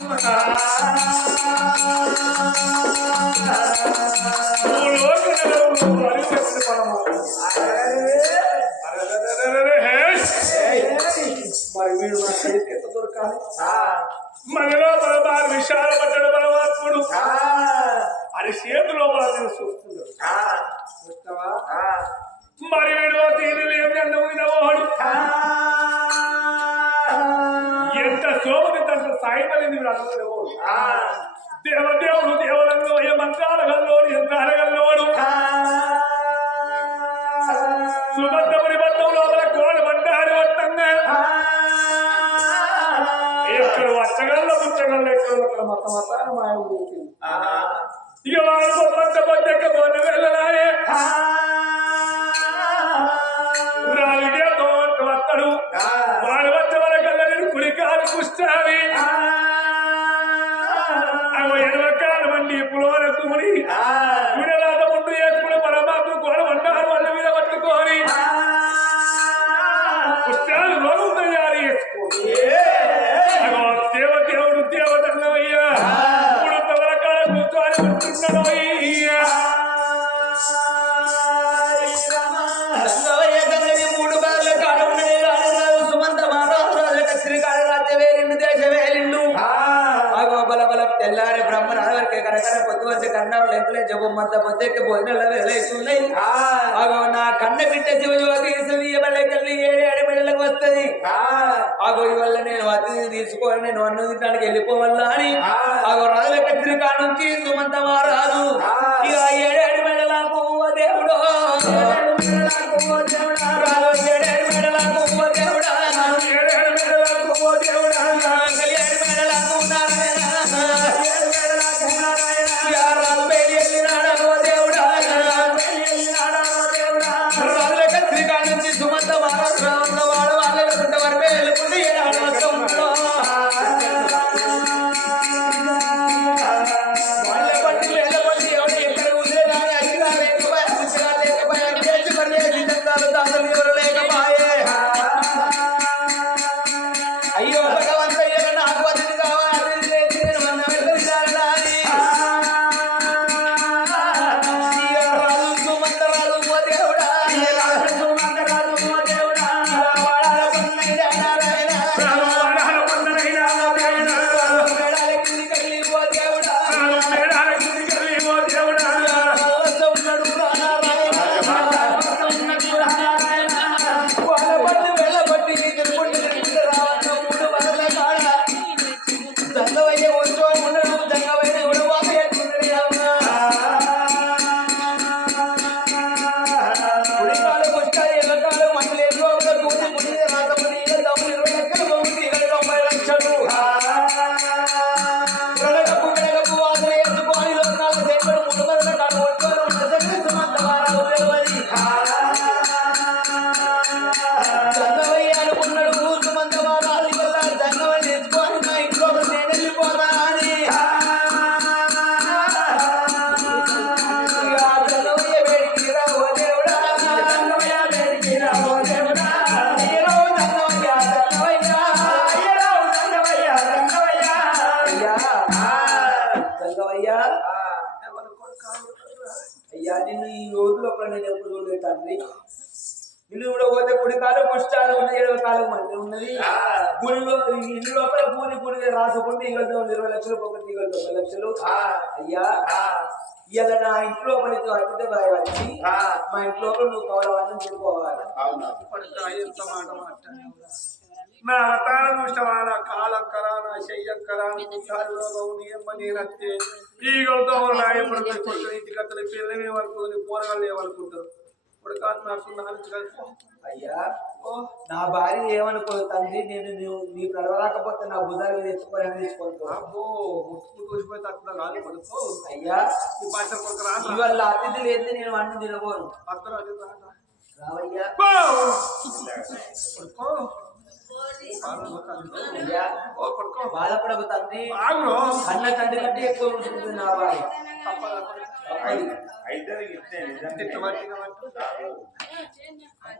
మరి వీడు నా చేతికి ఎంత దొరకాలి మనలో మన బాగా విషయాలు పడ్డాడు పరమాత్ముడు అది చేతిలో మనం చూస్తున్నాడు మరి వీడు తీరులు ఏమిటోడు ఎంత శోభని తంత సాయిపలింది వీడు అనుకునేవాడు దేవదేవుడు దేవులలో ఏ మంత్రాల గల్లోడు ఎంత అరగల్లోడు సుమంతముని బట్టం లోపల కోడి పడ్డారు వట్టంగా ఎక్కడ వచ్చగల్లో పుచ్చగల్లో ఎక్కడ మొత్తం మొత్తాన్ని మాయం చేసింది ఇక వాడు పొద్దంత పొద్దెక్క పోన్న వెళ్ళలాయే రాలిగే తోట వత్తడు వాడు వచ్చే వరకల్లా నేను కుడికాలు కుష్టాలి అవ ఎడవకాల మండి పులోన కూడి గుడలాద ముందు వేసుకుని పరమాత్మ గోడ వండారు వాళ్ళ మీద పట్టుకొని కుష్టాలు రోగం తయారు చేసుకోండి దేవదేవుడు దేవదన్నయ్యా మూడు తవరకాల కూర్చొని ఉంటున్నాడు అయ్యా తెల్లారి బ్రహ్మరావరికి కనకన పొద్దు వచ్చి కన్నం లెక్కలే జబొమ్మంత పొద్దెక్కి భోజనాల వేలైతున్నాయి అగో నా కన్న బిడ్డ శివజ్యోతి కల్లి ఏడు బిడ్డలకు వస్తుంది అగో ఇవల్ల నేను అతిథి తీసుకొని నేను అన్నం తినడానికి వెళ్ళిపోవల్లా అని అగో రాజుల కత్తిరి కా నుంచి సుమంత మారాదు ఇక ఏడేడు మెడలకు దేవుడు ఏడేడు మెడలకు దేవుడా అయ్యా నిన్ను ఈ ఊర్లో నేను ఎప్పుడు చూడలేదు తండ్రి ఇల్లు కూడా పోతే కుడి కాలం పుష్టాలు ఉన్నది 7 కాలం మంది ఉన్నది గుడిలో ఇల్లు లోపల పూని రాసుకుంటే ఇగలతో 20 లక్షలు ఒకటి ఇగలతో 10 లక్షలు అయ్యా ఇలా నా ఇంట్లో పడితే అతిథి వచ్చి మా ఇంట్లో నువ్వు కావాలని చెప్పుకోవాలి నా అవతారం చూసావా నా కాలం కరా నా శయ్యం కరా నేనత్తే ఈగలతో ఇంటి కత్తలు పిల్లలు ఏమనుకుంటుంది పోరగాళ్ళు ఏమనుకుంటారు ఇప్పుడు కాదు నడుచుకున్నా అయ్యా నా భార్య ఏమనుకోదు తండ్రి నేను నీ ప్రడవరాకపోతే నా భుజాలు తెచ్చుకోవాలని తెచ్చుకుంటా అబ్బో ముట్టుకు చూసిపోయి తక్కువ కాదు పడుకో అయ్యా ఈ భాష కొడుకు ఇవాళ అతిథి లేదు నేను అన్నం తినబోను అత్తరు అది రావయ్యా పడుకో బాధపడకు తండ్రి అన్న తండ్రి కంటే ఎక్కువ ఉంటుంది నా భార్య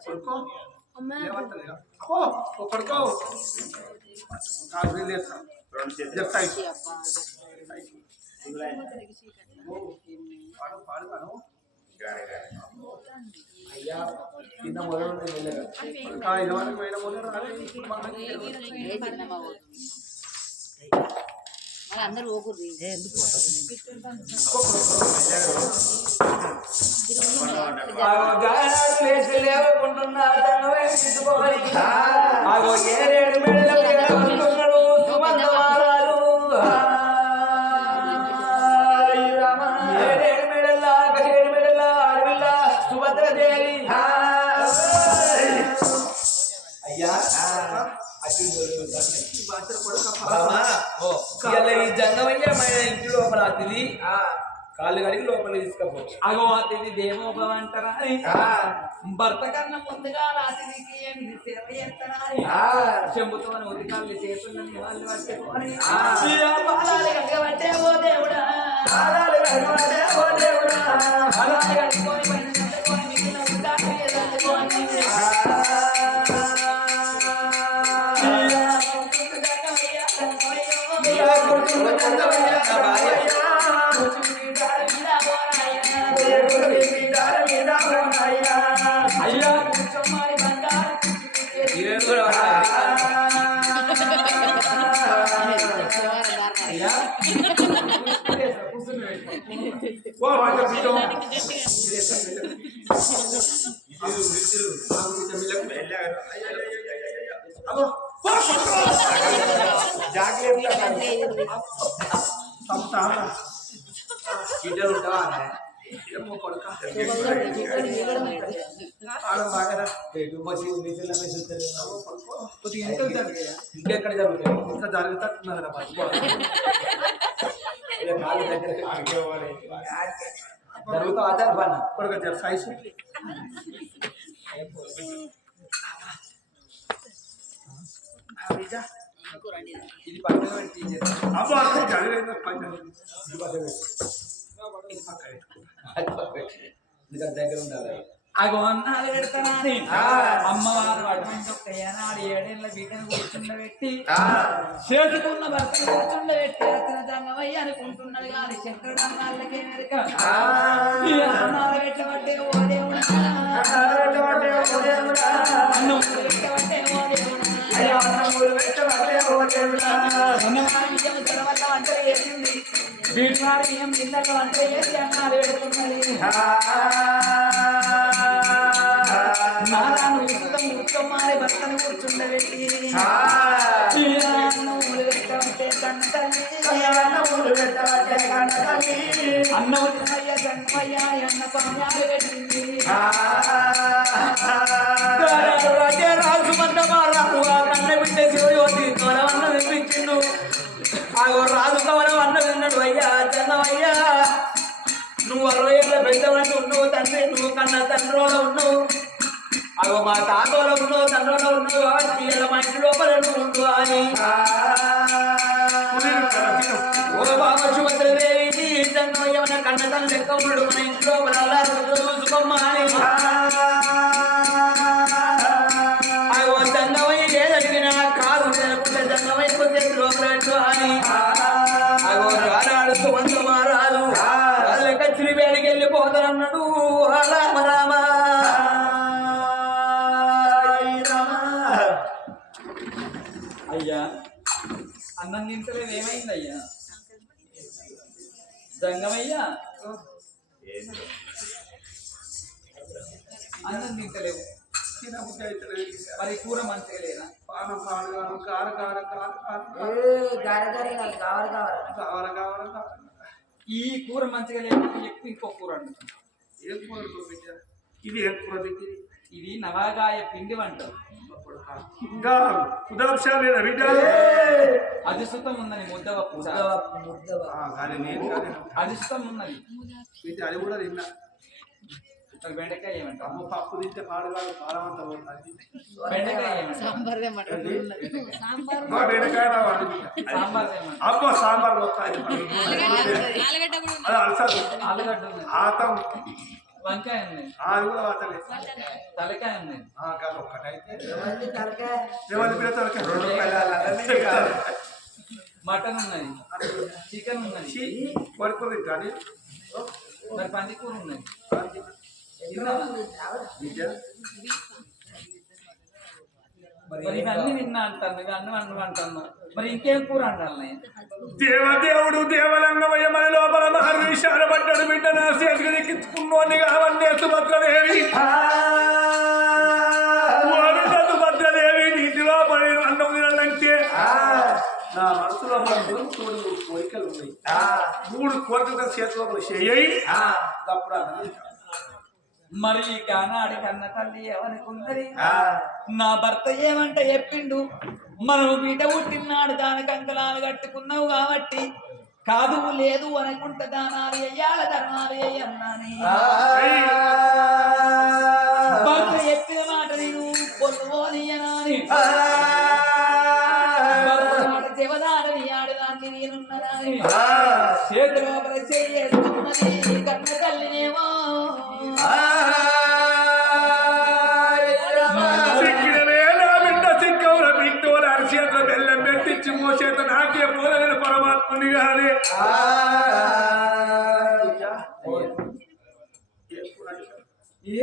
పడుకో లేవంటది ఇక. ఓ ఒక్కడికో నాకు రిలేస్ జస్ట్ అయిపో పాడు పాడు పాడు అయ్యా చిన్న మొదలు వెళ్ళగా ఇది వరకు పోయిన మొదలు రాలేదు అందరూ ఊగుర్రి ఆగో ఏరేడు మెడల వస్తున్నాడు సుమంత మారాలు ఏరేడు మెడల ఏడు మెడల అడవిల్ల సుభద్రదేవి అయ్యా ఈ జంగమయ్య మన ఇంటి లోపల అతిథి కాళ్ళు కడిగి లోపల తీసుకపో అగో అతిథి దేవోభవ అంటారా భర్త కన్నా ముందుగా అతిథికి ఏమి సేవ చేస్తారా చెంబుతో ఉదికాళ్ళు చేతులని వాళ్ళు పట్టుకొని పాదాలు కట్టబట్టే ఓ దేవుడా పాదాలు కట్టబట్టే ఓ దేవుడా పాదాలు కట్టుకొని పైన కట్టుకొని మిగిలిన ఉద్దాన్ని ఎదుర్కొని అయ్యా కూర్చోమారి బంగారు ఓ వాటర్ బిటో అదో గిడ్డలు ఉంటావా ఏమో కొడుక ఇంకెక్కడ జరుగుతాయి ఇంకా జరుగుతున్నారు కదా కాళ్ళు దగ్గర జరుగుతా ఆధార్ పన్న కొడుక జర సైజు ఇది పక్కన పెట్టి అబ్బా జరగలేదు పని దగ్గర ఉండాలి అగో అన్నాలు పెడతానని అమ్మవారు అటువంటి ఒక ఏనాడు ఏడేళ్ల బిడ్డను కూర్చుండబెట్టి చేసుకున్న భర్తను కూర్చుండబెట్టి అతన జంగమయ్య అనుకుంటున్నాడు కానీ శంకరుడు అన్నాళ్ళకే మెరక అన్నాలు పెట్టబట్టే ఓ దేవుడా అన్నములు పెట్టబట్టే ఓ దేవుడా వంటలు చేసింది వీటివారి బియ్యం కిందకు వంటలు చేసి అన్నాలు పెడుతున్నది నారాయణ విసుతం కూర్చోమారి భర్తను కూర్చుండబెట్టి అన్నములు పెట్టబట్టే అన్నం తినయ్య జన్మయ్య అన్న పామ్యాలు పెట్టింది రాజు మందమారాలు ఆ కన్న బిడ్డ శివయోతి కవలవన్న వినిపించిండు ఆగో రాజు కవలవన్న విన్నాడు అయ్యా జన్నమయ్యా నువ్వు 60 ఏళ్ళ పెద్దవంటూ ఉన్నావు తండ్రి నువ్వు కన్నా తండ్రిలో ఉన్నావు అగో మా తాతలో ఉన్నావు తండ్రిలో ఉన్నావు కాబట్టి ఇలా మా ఇంటి లోపల నువ్వు ఉండు అని ఓ బాబా సుభద్రదేవి జన్నమయ్య మన కన్న తన లెక్క ఉన్నాడు మన ఇంటి లోపల చూసుకోమ్మా అని అగో జన్నమయ్య ఏదడిగినా కాదు జనకుండా జన్నమయ్య కొంచెం లోపల అని అగో రానాడు సుమంత మారాలు కచ్చిరి వేడికి వెళ్ళిపోతానన్నాడు రామ రామ అయ్యా అన్నం తింటలేదు ఏమైంది అయ్యా జంగమయ్యా అన్నం తింటలేవు మరి కూర మంచిగా లేదా పానం పాడు కారు కారు కారు కావాలి కావాలి ఈ కూర మంచిగా లేకపోతే ఎక్కువ ఇంకో కూర వండుతాం ఏం కూర బిడ్డ ఇది ఏం కూర బిడ్డ ఇది నవాగాయ పిండి వంట ఇంకా కుదర్శా లేదా బిడ్డ అదిసుతం ఉన్నది ముద్దవ కానీ నేను కానీ అదిసుతం ఉన్నది బిడ్డ అది కూడా తిన్నా మరి బెండకాయ ఏమంటారు అమ్మ పప్పు తింటే పాడు కాదు పాలమంతా పోతుంది బెండకాయ ఏమంటారు సాంబార్ బెండకాయ రావాలి సాంబార్ ఏమంటారు అమ్మ సాంబార్ పోతుంది అది అలసదు ఆలుగడ్డ ఉన్నది ఆతం వంకాయ ఉన్నాయి, అది కూడా వాతలే తలకాయ ఉన్నాయి, కాదు ఒక్కటైతే తలకాయ ఎవరి పిల్ల తలకాయ రెండు పిల్లలు కాదు మటన్ ఉన్నది, చికెన్ ఉన్నది, పడుకుంది కానీ మరి పందికూర ఉన్నది. మరి ఇవన్నీ విన్నా అంటాను, ఇవి అన్నం అన్నం అంటున్నా, మరి ఇంకేం కూర అంటాను? దేవదేవుడు దేవలంగమయ్య మన లోపల మహర్షాల పడ్డాడు బిడ్డ నా చేతికి దిక్కించుకున్నోని కావండి సుభద్రదేవి సుభద్రదేవి నీటిలో పడి అన్నం తినాలంటే నా మనసులో మాత్రం 3 కోరికలు ఉన్నాయి. 3 కోరికలు చేతిలో చేయి అప్పుడు అన్నది మరి కానాడి కన్న తల్లి ఎవరికుందరి నా భర్త ఏమంట చెప్పిండు, మనం బిడ్డ పుట్టినాడు దానికి అంకలాలు కట్టుకున్నావు కాబట్టి కాదు లేదు అనుకుంటా దానాలు వెయ్యాల ధర్మాలు వేయన్నాని భర్త చెప్పిన మాట నేను పొల్లుపోనియనాని భర్త మాట చెవదాడని ఆడదాన్ని నేనున్నదాని చేతిలో చేస్తున్నది కన్న తల్లినేమో సిక్కిన వేళ బిడ్డ సిక్కవుల బిడ్డోని అరిచేత బెల్లం పెట్టించి మోసేత నాకే పోలైన పరమాత్ముని కానీ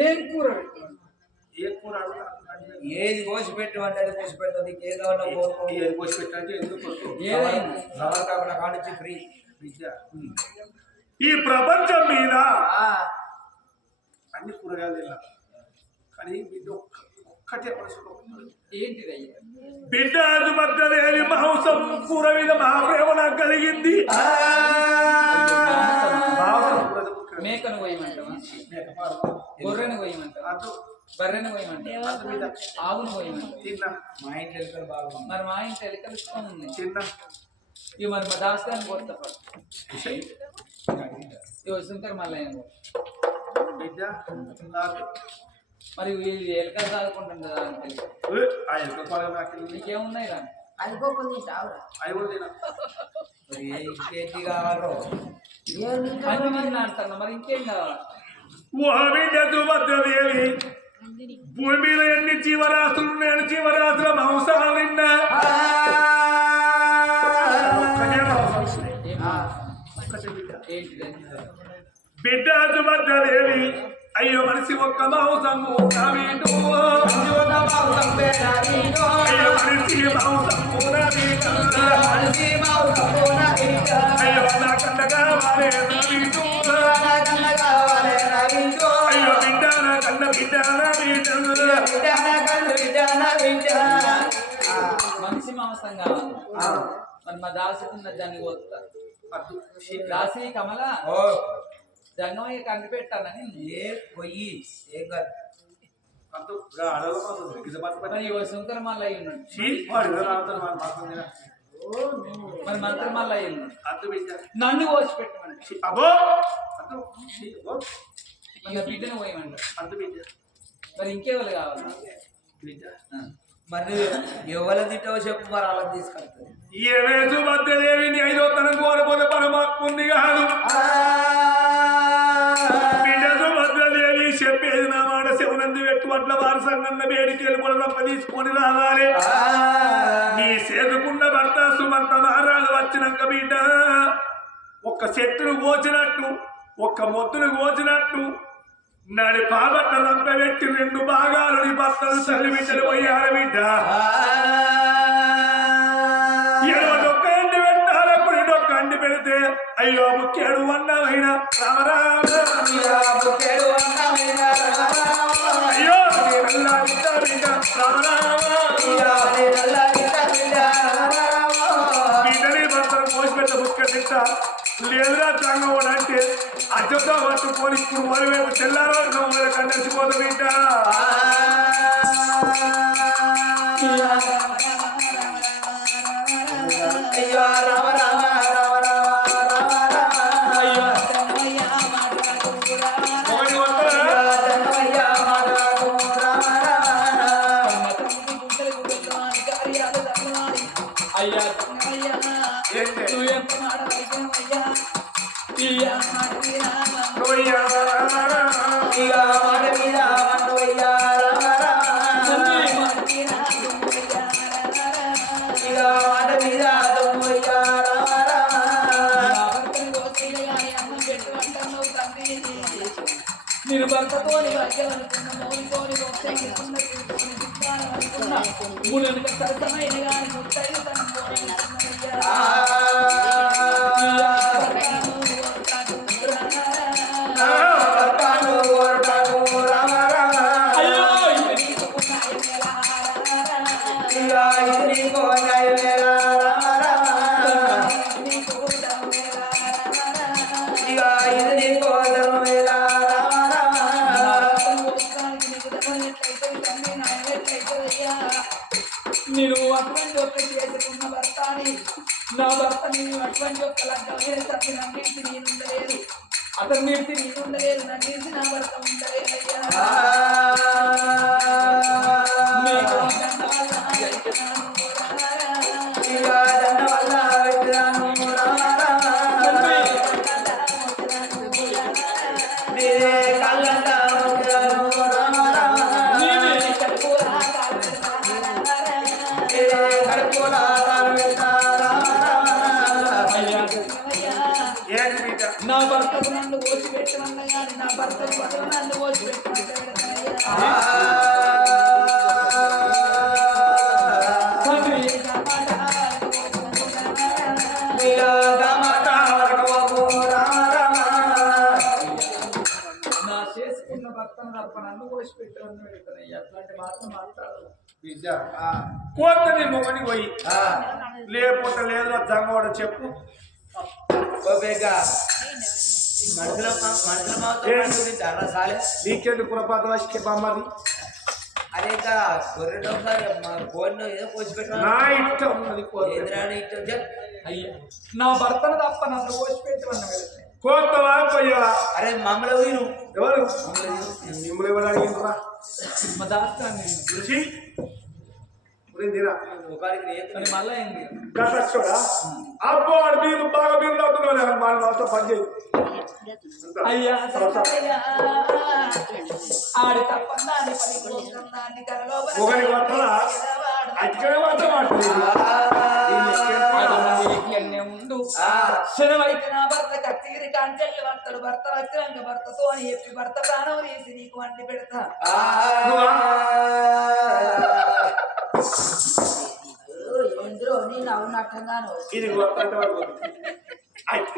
ఏం కూర ఏ కూర ఏది కోసి పెట్టు అంటే అది కోసి పెట్టు, నీకు ఏ కావాలో కోరుకో. ఏది కోసి పెట్టంటే ఎందుకు ఏదైనా సవర్ కాకుండా కానిచ్చి ఫ్రీ విద్య ఈ ప్రపంచం మీద అన్ని కూరగాయలు తిన్నా కానీ బిడ్డ ఒక్కటే మనసులో ఏంటిదయ్యా బిడ్డ సుభద్రదేవి మాంసం కూర మీద మహాప్రేమ నాకు కలిగింది. మేకను పోయమంటావా, గొర్రెను పోయమంటావా, బర్రెను పోయమంటావా, ఆవును పోయమంటావా? తిన్నా మా ఇంట్లో ఎలుకలు బాగుంది. మరి మా ఇంటి ఎలుకలుసుకొని ఉంది తిన్నా ఇవి మరి మా దాస్తాన్ని కొత్త ఇవి శంకర్ మళ్ళీ బిడ్డ మరి వీళ్ళు ఎలుకలు చదువుకుంటుంది కదా అని తెలిసి ఆ ఎలుక పాలన నాకు నీకేమున్నాయి రా అవి కూడా తిన్నా మరి ఇంకేంటి కావాలో అన్ని విన్నా అంటున్నా, మరి ఇంకేం కావాలి? ఓ బిడ్డ సుభద్రదేవి భూమి మీద ఎన్ని జీవరాశులు ఉన్నాయని జీవరాశుల మాంసాలు నిన్నా ఏంటిది బిడ్డ సుభద్రదేవి అయ్యో మనిషి ఒక్క మాంసము నావీటు అయ్యో మనిషి మాంసము నావీటు అయ్యో నా కన్న కావాలే నావీటు అయ్యో బిడ్డ నా కన్న బిడ్డ మనిషి మాంసం కావాలి, మరి మా దాసుకున్న దాన్ని కోస్తా దాసి కమల జంగమయ్య కంటి పెట్టాలని ఏ పొయ్యి ఏం కాదు. మరి ఇగో శంకర మల్ల అయి ఉన్నాడు, మరి మంత్రి మల్ల అయి ఉన్నాడు, నన్ను కోసి పెట్టమంట, అబ్బో మన బిడ్డను పోయమంట, మరి ఇంకేవాళ్ళు కావాలి? మరి ఎవరు తింటావో చెప్పు, మరి అలా తీసుకెళ్తాను. ఏమే సుభద్రదేవిని ఐదో తనం కోరపోతే పరమాత్ముంది కాదు. బిడ్డ సుభద్రదేవి చెప్పేది నా మాట శివనంది పెట్టు అట్ల వారి సంగన్న వేడికేలు కూడా తప్ప తీసుకొని రావాలి. నీ సేదుకున్న భర్త సుమంత మహారాజు వచ్చినాక బిడ్డ ఒక్క చెట్టును కోచినట్టు ఒక్క మొత్తును కోచినట్టు నాడి పాబట్ట రంపబెట్టి 2 భాగాలు నీ భర్తలు తల్లి బిడ్డలు పోయారు బిడ్డ. ఎడొక్క ఎండి పెట్టాలప్పుడు ఇడొక్క అండి పెడితే అయ్యో ముక్కేడు అన్నమైనా అయ్యో బిడ్డని భర్తలు మోసిపెట్ట ముక్క తిట్ట లేదురా తాంగోడు అంటే అజ్జతో పట్టుకొని ఇప్పుడు మొదలుపెట్టి తెల్లారో కండిపోతుంది బిడ్డ. అయ్యో రామ రామ రామ రామ అయ్యో అయ్యా నువ్వు నేను భర్తతోని భాగ్యమనుకున్న మౌనితోని భక్తమనుకున్న తిరుతోని దిక్కాలనుకున్న మునుక సరసమైన గాని ముత్తైదు నేను అటువంటి ఒక్క చేసుకున్న భర్తని నా భర్త నేను అటువంటి ఒక్క లగ్గమైన సభ్యు నన్నింటి నేనుండలేదు అతను నింటి నేనుండలేదు నన్నింటి నా భర్త ఉండలేదయ్యా నా భర్తకు నన్ను ఓచి పెట్టమన్నయ్యా నా భర్తకు నన్ను ఓచి పెట్టమన్నయ్యా నా చేసుకున్న భర్తను తప్ప నన్ను ఓచి పెట్టమని పెడతానయ్యా అట్లాంటి మాత్రం మాట్లాడదు కోతని మొగని పోయి లేకపోతే లేదు జంగవాడు చెప్పు నీకెందుకు కులపాదవాసికి బామ్మది అరే గొర్రె ఫోన్ ఏదో పోసి నా ఇష్టం పెట్టిన అయ్యా నా భర్తను తప్ప నన్ను ఓచి పెట్టమని కోతవా పోయావా అరే మమ్మల్ని వీరు ఎవరు మిమ్మల్ని ఎవరు అడిగిండ్రా మా దాస్తాను చూసి మళ్ళా ఏంది చూడా అబ్బో మీరు బాగా మీరు అవుతున్నావు వాళ్ళతో పని చేయి అయ్యా ఆడి తప్పందాన్ని పలికి కలలో ఒకరి పట్టాలా అక్కడే ఉండు శనమైతే నా భర్త కత్తిగిరి కాంచెల్లి వస్తాడు భర్త వచ్చినాక భర్తతో అని చెప్పి భర్త ప్రాణం తీసి నీకు వండి పెడతా ఎందులో నేను అవునట్టంగాను ఇది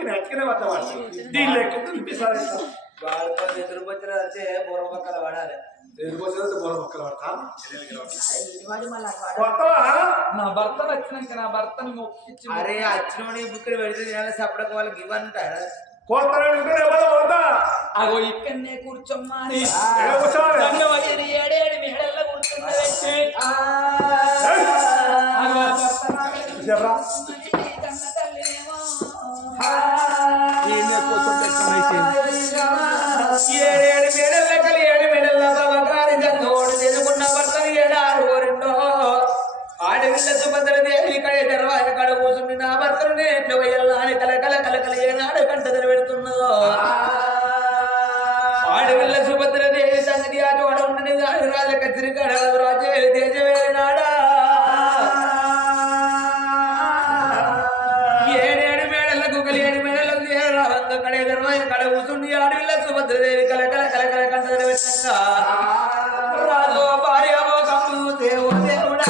అక్కనే పట్టవాడు దీని లెక్క తిప్పిసారి వాళ్ళతో ఎదురు వచ్చిన వచ్చే బుర్ర పక్కల పడాలి బుర్ర పక్కల పడతా నా భర్త వచ్చినాక నా భర్తని మొక్కిచ్చి అరే అచ్చినోడి బుక్కులు పెడితే తినాలి సపడక వాళ్ళకి ఇవ్వంటారు అగో ఇక్కడనే కూర్చోమ్మా ఏడేడు మెడల్లో కూర్చున్న ఏడేడు మెడల కలి 7 మెడల బావగారి గంగోడు తెలుగున్న భర్తని ఏడారు ఓరిండో ఆడవిల్ల సుభద్ర దేవి కడే దర్వాజ కడ కూర్చుని నా భర్తను నేట్లు వయ్యాలని కలకల ఏనాడు కంటదలు పెడుతున్నదో ఆడవిల్ల సుభద్ర దేవి సంగతి అటు అడ ఉండని రాజ కచ్చిరి కడ రాజవేలి దేశవేలి నాడా ఏడేడు మేడలకు కలి 7 మేడలకు రావంగ కడే దర్వాజ కడ కూర్చుని ఆడవిల్ల సుభద్రదేవి కలకల కంటదలు పెట్టంగా రాజో భార్యమో కమ్ము దేవుడా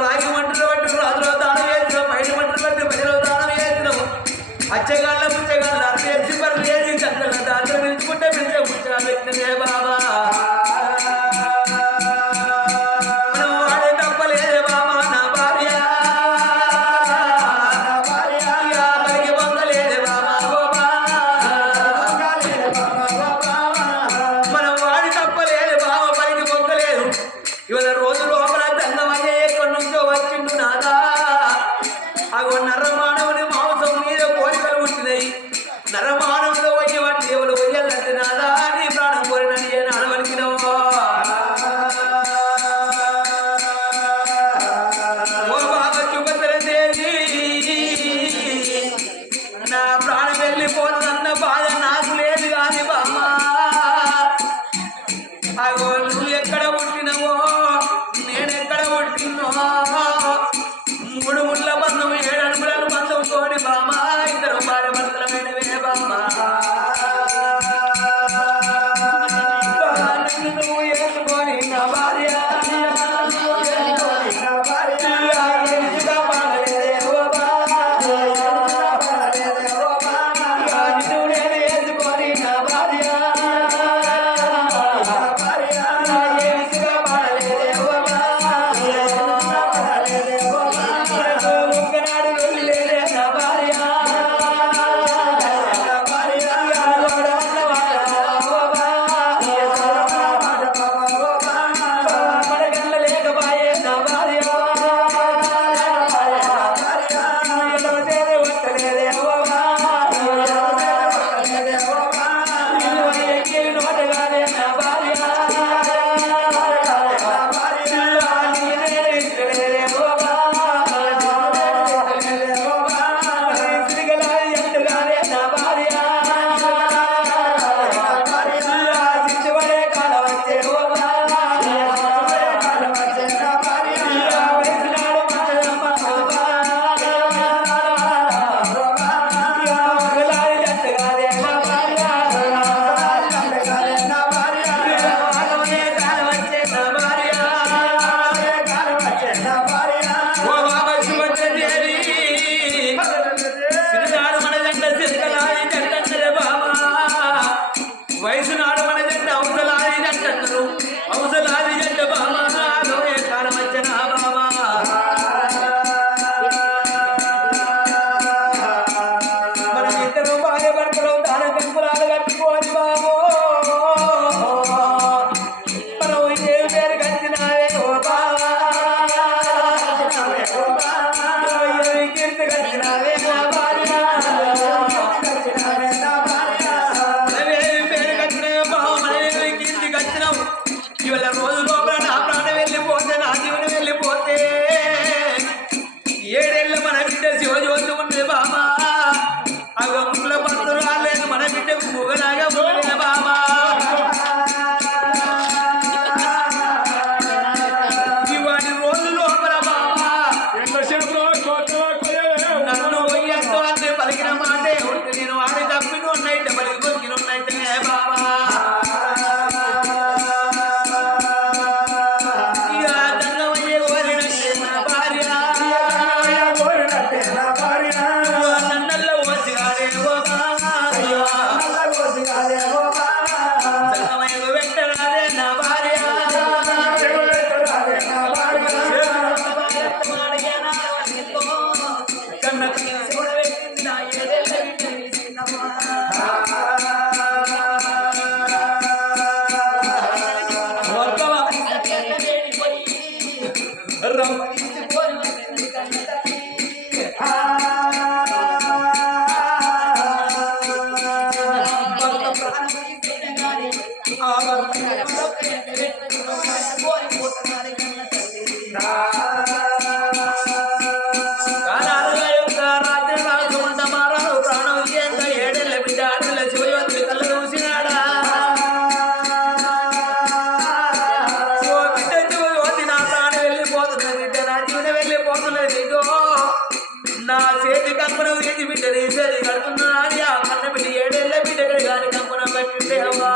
రాగి మంటలు పట్టి రాజులో దానం వేసినాం, బయట మంటలు పట్టి బయటలో దానం వేసినాం. అచ్చగాళ్ళ ముచ్చగాళ్ళ అర్పేసి పనులు వేసి చక్కల దాంట్లో పిలుచుకుంటే పిలిచే ముచ్చగా పెట్టినదే బాబా. మనం వాడే తప్పలేదే బాబా నా భార్య, పలికి పొందలేదే బాబా బాబా. మనం వాడి తప్పలేదు బాబా, పలికి పొందలేదు. ఇవాళ రోజు లోపల దంగమయ్యే ఎక్కడి నుంచో వచ్చిండు నాదా. అగో నరమానవుని మాంసం మీద కోరికలు ఉంటున్నాయి. నరమానవుడు పోయి వాటి దేవులు పోయాలంటే నాదా నీ ప్రాణం కోరినని ఏ నాడవలికినవో. ఓ బాబా సుభద్ర దేవి, నా ప్రాణం వెళ్ళిపోతుందన్న బాధ నాకు లేదు కాని బామ్మా. అగో నువ్వు ఎక్కడ పుట్టినవో నేనెక్కడ పుట్టినో, 3 ముళ్ళ బంధం 7 అడుగుల బంధం తోడి బామ్మ, 2 భార్య భర్తలమైనవే బామ్మ. నన్ను నువ్వు వేసుకొని నా భార్య వయసు నాడు మన జంట అవసలాది జంటన్నారు, అవసలాది జంట బామా లోయ కాలం వచ్చిన బామా. మనం 2 భార్య భర్తలు దాన కంకులాలు కట్టుకోవాలి బాబో. మనం ఏ పేరు కట్టినావే ఓ బాబా, కీర్తి కట్టినావే నా భార్య. ఇవాళ రోజు లోపల నా ప్రాణం వెళ్ళిపోతే, నా జీవనం వెళ్ళిపోతే 7 ఏళ్ళ మన బిడ్డ శివజ్యోతి ఉంది బామా. కంపనం తీసి బిడ్డ తీసేది కడుపున్నాడు ఆ కన్న బిడ్డ 7 ఏళ్ళ బిడ్డకి కానీ కంపనం పెట్టిండే అమ్మా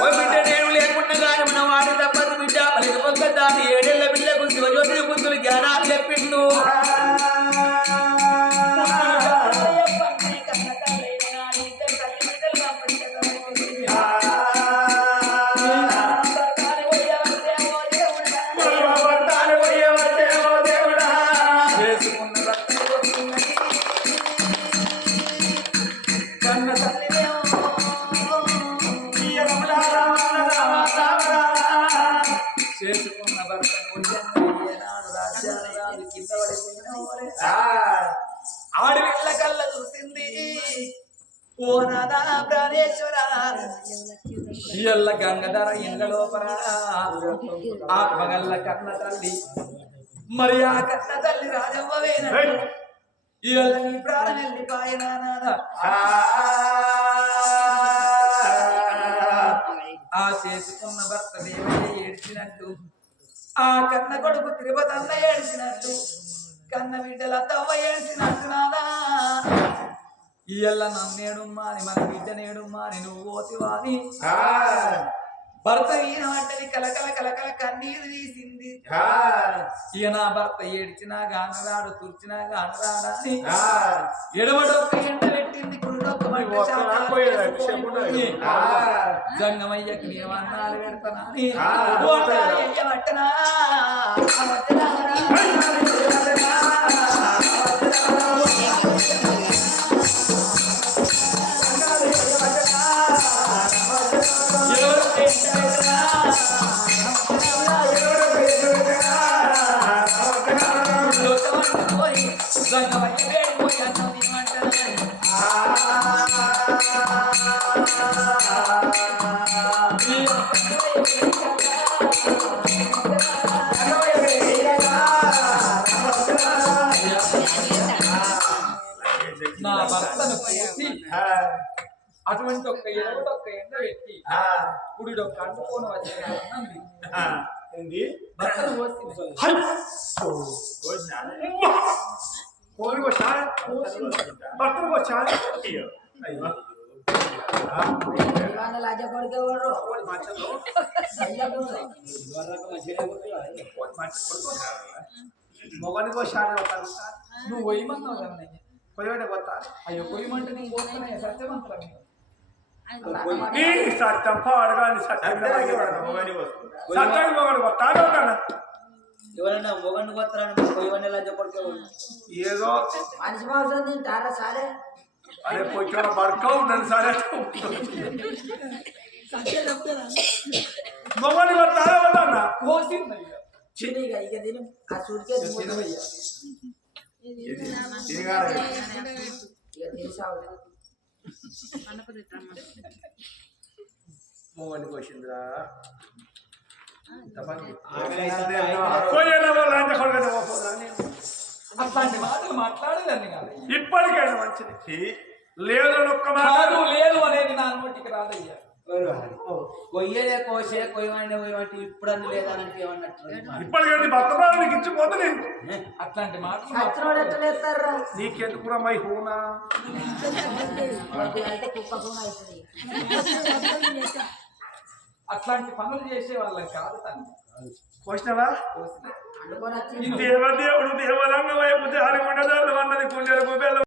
ఓ బిడ్డ నేను లేకుండా కానీ మన వాడి తప్పదు బిడ్డ పలికి పొక్క దాని 7 ఏళ్ళ బిడ్డకు శివజ్యోతి బుద్ధులు జ్ఞానాలు చెప్పిండు ఆడి పిల్ల కళ్ళ చూసింది ఓ నాదా ప్రాణేశ్వర ఎల్ల గంగధర ఇండ్ల లోపల ఆత్మగల్ల కన్న తల్లి మరి ఆ కన్న తల్లి రాజవ్వవేనా ఇవాళ నీ ప్రాణం వెళ్ళిపోయినా నాదా ఆ చేసుకున్న భర్త దేవయ్య ఏడ్చినట్టు ఆ కన్న కొడుకు తిరుపతన్న ఏడ్చినట్టు కన్న బిడ్డల తవ్వ ఏడ్చినట్టు నాదా ఇయ్యల్ల నన్నేడుమ్మా అని మన బిడ్డ నేడుమ్మా అని నువ్వు పోతివాని భర్త ఈయన వంటని కలకల కలకల కన్నీరు తీసింది ఈయ నా భర్త ఏడ్చినా గానరాడు తుర్చినా గానరాడా అని ఎడమడొక్క ఎండ పెట్టింది కుడిడొక్క జంగమయ్యకి నియమన్నాలు పెడతానా పట్టనా నా భర్తను పూసి అటువంటి ఒక్క ఎడమటొక్క ఎండ పెట్టి కుడిడొక్క అంటుకోని వచ్చి భర్తను లాజ కొడుకేవాడు మొగని కోసాడు నువ్వు పోయమన్నావు కొయ్యడే పోతా అయ్యో పోయమంటే నేను పోతున్నాయి సత్యవంతులు సత్యం పాడగాని సత్యం సత్యానికి మొగడు పోతాడు ఎవరైనా మొగండు కొత్తరాని పోయివన్నీ లంచ కొడుకేవాడు ఏదో మనిషి మాంసం తింటారా సారే అరే కొంచెం బడకవు నన్ను సరే మొగని కొడతారా పోతానా కోసింది చిన్నగా ఇక తిను ఆ సూట్కేసి ఇక తినేసావు మొగని కోసిందిరా అట్లాంటి మాటలు మాట్లాడేదాన్ని కాదు ఇప్పటికైనా మంచిది లేదు ఒక్క మాట కాదు లేదు అనేది నా నోటికి రాదయ్యా కొయ్యలే కోసే కొయ్యమంటే కొయ్యమంటే ఇప్పుడు అన్ని లేదనంటే ఏమన్నట్టు ఇప్పటికైనా భర్తమానికి ఇచ్చిపోతే నేను అట్లాంటి మాటలు సచ్చినోడు ఎట్లా లేస్తారా నీకెందుకురా మై హూనా అయితే కుక్క కూడా అవుతుంది అట్లాంటి పనులు చేసే వాళ్ళం కాదు తను కోసినవా అనుకోని దేవదేవుడు దేవరంగ వైపు జారి ఉండదాలు అన్నది కుండెలకు బెల్లం